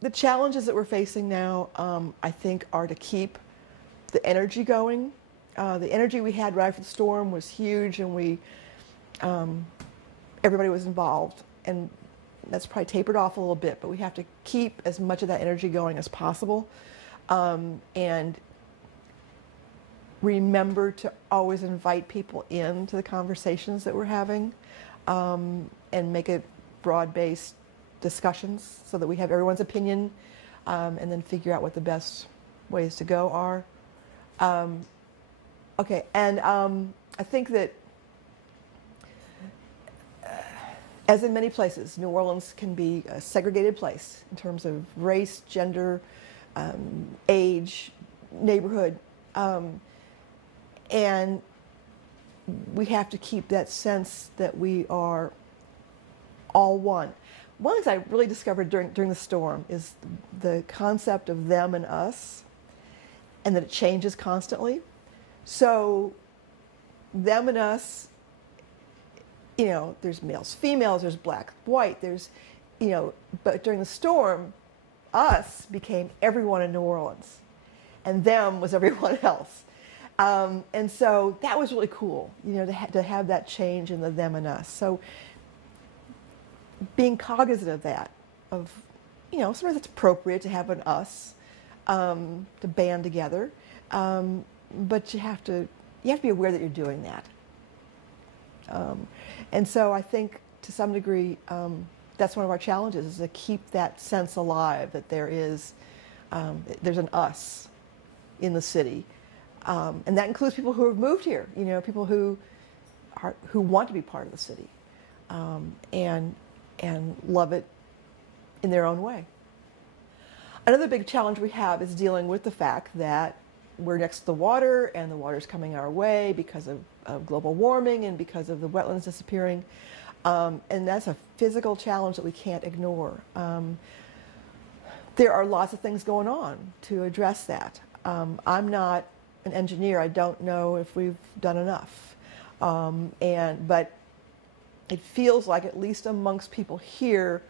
The challenges that we're facing now, I think, are to keep the energy going. The energy we had right after the storm was huge, and everybody was involved, and that's probably tapered off a little bit. But we have to keep as much of that energy going as possible, and remember to always invite people into the conversations that we're having, and make it broad-based discussions so that we have everyone's opinion, and then figure out what the best ways to go are. Okay, and I think that as in many places, New Orleans can be a segregated place in terms of race, gender, age, neighborhood, and we have to keep that sense that we are all one. One of the things I really discovered during the storm is the concept of them and us, and that it changes constantly. So them and us, there's males, females, there's black, white, there's, but during the storm, us became everyone in New Orleans, and them was everyone else. And so that was really cool, to have that change in the them and us. So being cognizant of that, sometimes it's appropriate to have an us, to band together, but you have to be aware that you're doing that. And so I think to some degree, that's one of our challenges, is to keep that sense alive that there's an us in the city. And that includes people who have moved here, people who want to be part of the city, and love it in their own way. Another big challenge we have is dealing with the fact that we're next to the water, and the water's coming our way because of global warming and because of the wetlands disappearing. And that's a physical challenge that we can't ignore. There are lots of things going on to address that. I'm not an engineer. I don't know if we've done enough. But it feels like, at least amongst people here,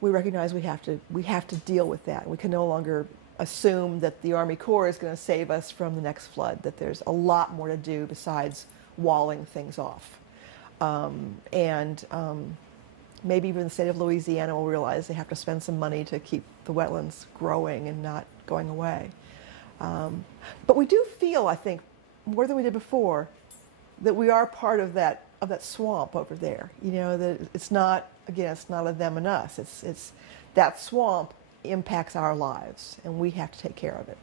we recognize we have to deal with that. We can no longer assume that the Army Corps is going to save us from the next flood, that there's a lot more to do besides walling things off. Maybe even the state of Louisiana will realize they have to spend some money to keep the wetlands growing and not going away. But we do feel, I think, more than we did before, that we are part of that swamp over there. That it's not a them and us. It's that swamp impacts our lives, and we have to take care of it.